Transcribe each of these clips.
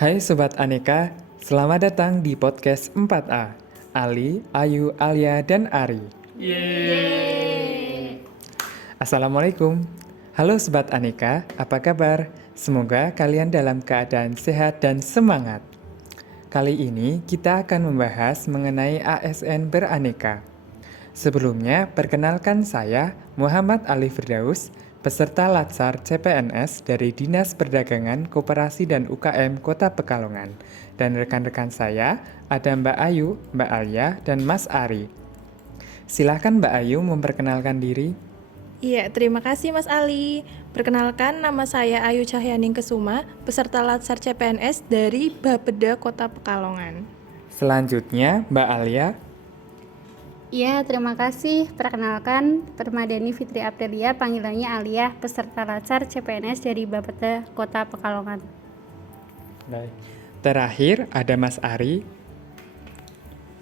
Hai Sobat Aneka, selamat datang di podcast 4A. Ali, Ayu, Alia, dan Ari. Assalamualaikum. Halo Sobat Aneka, apa kabar? Semoga kalian dalam keadaan sehat dan semangat. Kali ini kita akan membahas mengenai ASN beraneka. Sebelumnya, perkenalkan saya Muhammad Ali Firdaus, peserta Latsar CPNS dari Dinas Perdagangan, Koperasi dan UKM Kota Pekalongan. Dan rekan-rekan saya ada Mbak Ayu, Mbak Alia, dan Mas Ari. Silahkan Mbak Ayu memperkenalkan diri. Iya, terima kasih Mas Ali. Perkenalkan, nama saya Ayu Cahyaning Kesuma, peserta Latsar CPNS dari Bapeda Kota Pekalongan. Selanjutnya, Mbak Alia. Iya, terima kasih. Perkenalkan, Permadani Fitri Aprilia, panggilannya Alia, peserta Latsar CPNS dari Bapeda Kota Pekalongan. Baik. Terakhir ada Mas Ari.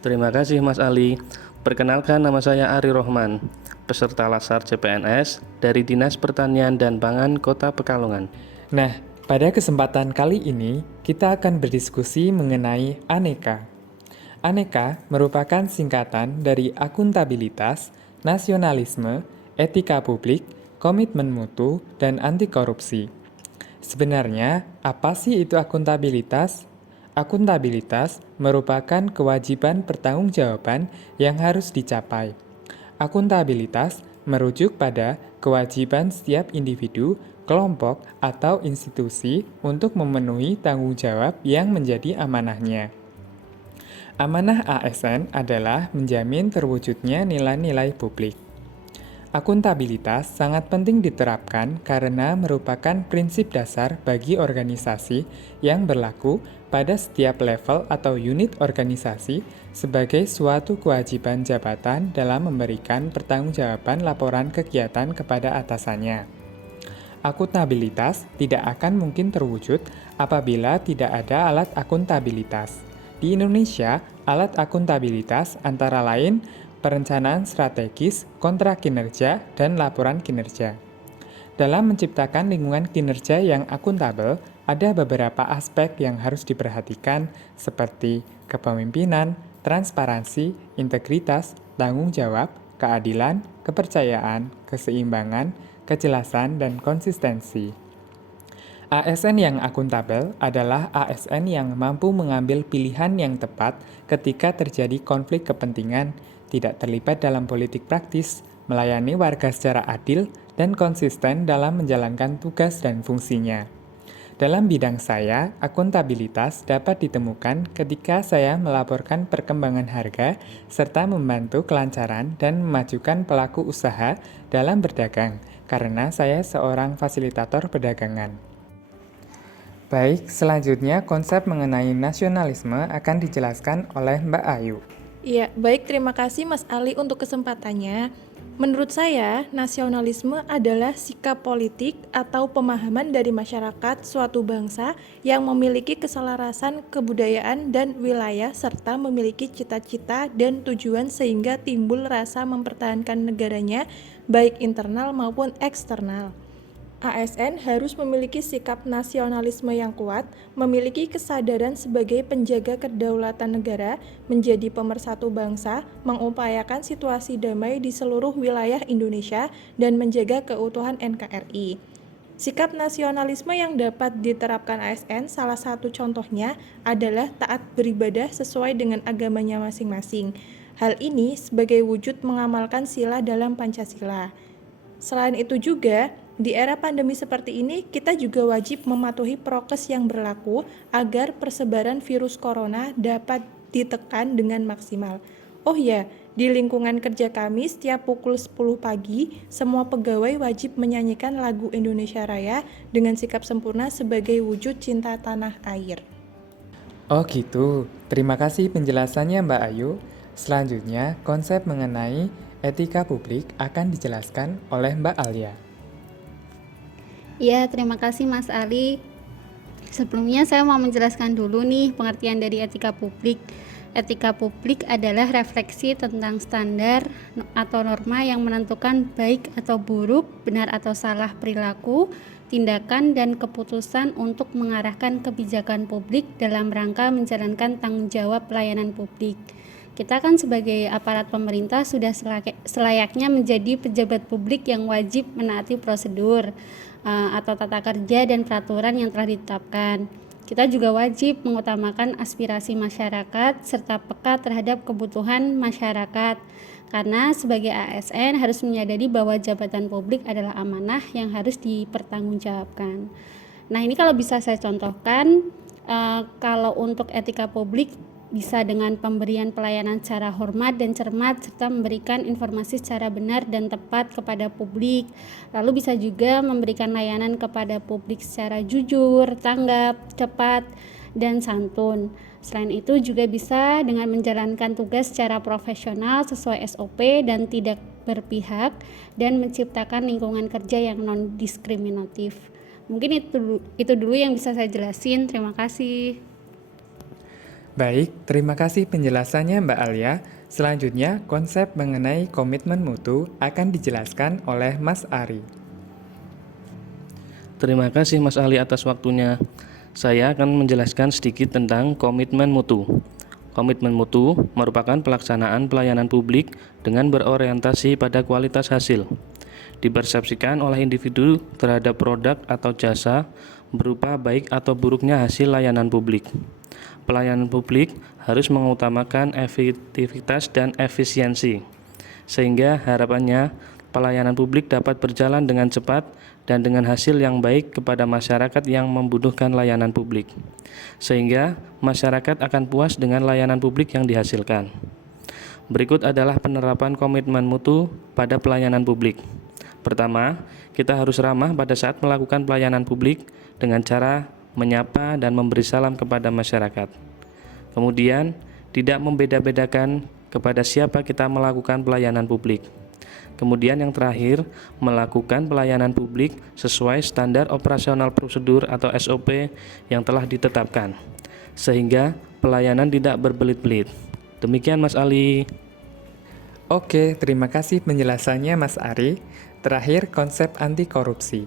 Terima kasih Mas Ali. Perkenalkan, nama saya Ari Rohman, peserta Latsar CPNS dari Dinas Pertanian dan Pangan Kota Pekalongan. Nah, pada kesempatan kali ini kita akan berdiskusi mengenai aneka. Aneka merupakan singkatan dari akuntabilitas, nasionalisme, etika publik, komitmen mutu, dan anti korupsi. Sebenarnya, apa sih itu akuntabilitas? Akuntabilitas merupakan kewajiban pertanggungjawaban yang harus dicapai. Akuntabilitas merujuk pada kewajiban setiap individu, kelompok, atau institusi untuk memenuhi tanggung jawab yang menjadi amanahnya. Amanah ASN adalah menjamin terwujudnya nilai-nilai publik. Akuntabilitas sangat penting diterapkan karena merupakan prinsip dasar bagi organisasi yang berlaku pada setiap level atau unit organisasi sebagai suatu kewajiban jabatan dalam memberikan pertanggungjawaban laporan kegiatan kepada atasannya. Akuntabilitas tidak akan mungkin terwujud apabila tidak ada alat akuntabilitas. Di Indonesia, alat akuntabilitas antara lain perencanaan strategis, kontrak kinerja, dan laporan kinerja. Dalam menciptakan lingkungan kinerja yang akuntabel, ada beberapa aspek yang harus diperhatikan seperti kepemimpinan, transparansi, integritas, tanggung jawab, keadilan, kepercayaan, keseimbangan, kejelasan, dan konsistensi. ASN yang akuntabel adalah ASN yang mampu mengambil pilihan yang tepat ketika terjadi konflik kepentingan, tidak terlibat dalam politik praktis, melayani warga secara adil, dan konsisten dalam menjalankan tugas dan fungsinya. Dalam bidang saya, akuntabilitas dapat ditemukan ketika saya melaporkan perkembangan harga serta membantu kelancaran dan memajukan pelaku usaha dalam berdagang, karena saya seorang fasilitator perdagangan. Baik, selanjutnya konsep mengenai nasionalisme akan dijelaskan oleh Mbak Ayu. Iya, baik, terima kasih Mas Ali untuk kesempatannya. Menurut saya, nasionalisme adalah sikap politik atau pemahaman dari masyarakat suatu bangsa yang memiliki keselarasan kebudayaan dan wilayah serta memiliki cita-cita dan tujuan sehingga timbul rasa mempertahankan negaranya baik internal maupun eksternal. ASN harus memiliki sikap nasionalisme yang kuat, memiliki kesadaran sebagai penjaga kedaulatan negara, menjadi pemersatu bangsa, mengupayakan situasi damai di seluruh wilayah Indonesia, dan menjaga keutuhan NKRI. Sikap nasionalisme yang dapat diterapkan ASN salah satu contohnya adalah taat beribadah sesuai dengan agamanya masing-masing. Hal ini sebagai wujud mengamalkan sila dalam Pancasila. Selain itu juga, di era pandemi seperti ini, kita juga wajib mematuhi prokes yang berlaku agar persebaran virus corona dapat ditekan dengan maksimal. Oh ya, di lingkungan kerja kami setiap pukul 10 pagi, semua pegawai wajib menyanyikan lagu Indonesia Raya dengan sikap sempurna sebagai wujud cinta tanah air. Oh gitu, terima kasih penjelasannya Mbak Ayu. Selanjutnya, konsep mengenai etika publik akan dijelaskan oleh Mbak Alia. Iya, terima kasih Mas Ali. Sebelumnya saya mau menjelaskan dulu nih pengertian dari etika publik. Etika publik adalah refleksi tentang standar atau norma yang menentukan baik atau buruk, benar atau salah perilaku, tindakan, dan keputusan untuk mengarahkan kebijakan publik dalam rangka menjalankan tanggung jawab pelayanan publik. Kita kan sebagai aparat pemerintah sudah selayaknya menjadi pejabat publik yang wajib menaati prosedur atau tata kerja dan peraturan yang telah ditetapkan. Kita juga wajib mengutamakan aspirasi masyarakat serta peka terhadap kebutuhan masyarakat. Karena sebagai ASN harus menyadari bahwa jabatan publik adalah amanah yang harus dipertanggungjawabkan. Nah, ini kalau bisa saya contohkan, kalau untuk etika publik bisa dengan pemberian pelayanan secara hormat dan cermat serta memberikan informasi secara benar dan tepat kepada publik. Lalu bisa juga memberikan layanan kepada publik secara jujur, tanggap, cepat, dan santun. Selain itu juga bisa dengan menjalankan tugas secara profesional sesuai SOP dan tidak berpihak dan menciptakan lingkungan kerja yang non-diskriminatif. Mungkin itu dulu yang bisa saya jelasin. Terima kasih. Baik, terima kasih penjelasannya Mbak Alia. Selanjutnya, konsep mengenai komitmen mutu akan dijelaskan oleh Mas Ari. Terima kasih Mas Ali atas waktunya. Saya akan menjelaskan sedikit tentang komitmen mutu. Komitmen mutu merupakan pelaksanaan pelayanan publik dengan berorientasi pada kualitas hasil. Dipersepsikan oleh individu terhadap produk atau jasa berupa baik atau buruknya hasil layanan publik. Pelayanan publik harus mengutamakan efektivitas dan efisiensi, sehingga harapannya pelayanan publik dapat berjalan dengan cepat dan dengan hasil yang baik kepada masyarakat yang membutuhkan layanan publik, sehingga masyarakat akan puas dengan layanan publik yang dihasilkan. Berikut adalah penerapan komitmen mutu pada pelayanan publik. Pertama, kita harus ramah pada saat melakukan pelayanan publik dengan cara menyapa dan memberi salam kepada masyarakat. Kemudian, tidak membeda-bedakan kepada siapa kita melakukan pelayanan publik. Kemudian yang terakhir, melakukan pelayanan publik sesuai standar operasional prosedur atau SOP yang telah ditetapkan, sehingga pelayanan tidak berbelit-belit. Demikian Mas Ali. Oke, terima kasih penjelasannya Mas Ari. Terakhir, konsep anti korupsi.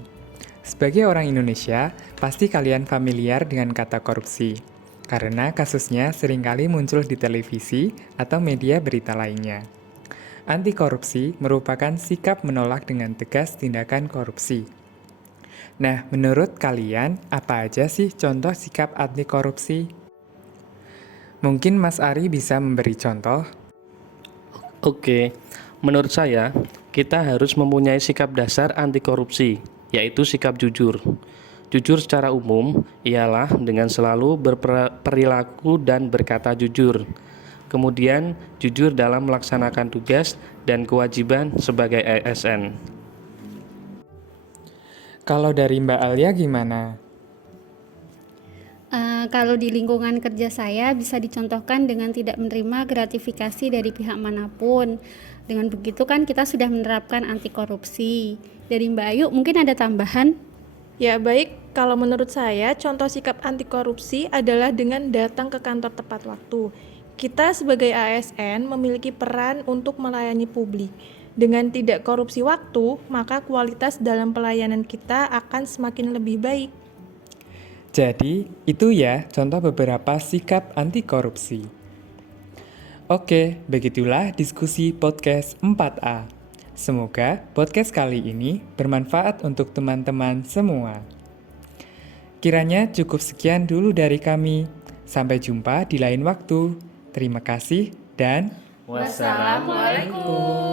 Sebagai orang Indonesia, pasti kalian familiar dengan kata korupsi, karena kasusnya seringkali muncul di televisi atau media berita lainnya. Anti korupsi merupakan sikap menolak dengan tegas tindakan korupsi. Nah, menurut kalian, apa aja sih contoh sikap anti korupsi? Mungkin Mas Ari bisa memberi contoh. Oke, menurut saya, kita harus mempunyai sikap dasar anti korupsi, yaitu sikap jujur. Jujur secara umum ialah dengan selalu berperilaku dan berkata jujur. Kemudian, jujur dalam melaksanakan tugas dan kewajiban sebagai ASN. Kalau dari Mbak Alia gimana? Kalau di lingkungan kerja saya bisa dicontohkan dengan tidak menerima gratifikasi dari pihak manapun. Dengan begitu kan kita sudah menerapkan anti korupsi. Dari Mbak Ayu mungkin ada tambahan? Ya baik, kalau menurut saya contoh sikap anti korupsi adalah dengan datang ke kantor tepat waktu. Kita sebagai ASN memiliki peran untuk melayani publik. Dengan tidak korupsi waktu, maka kualitas dalam pelayanan kita akan semakin lebih baik. Jadi, itu ya contoh beberapa sikap anti korupsi. Oke, begitulah diskusi podcast 4A. Semoga podcast kali ini bermanfaat untuk teman-teman semua. Kiranya cukup sekian dulu dari kami. Sampai jumpa di lain waktu. Terima kasih dan Wassalamualaikum.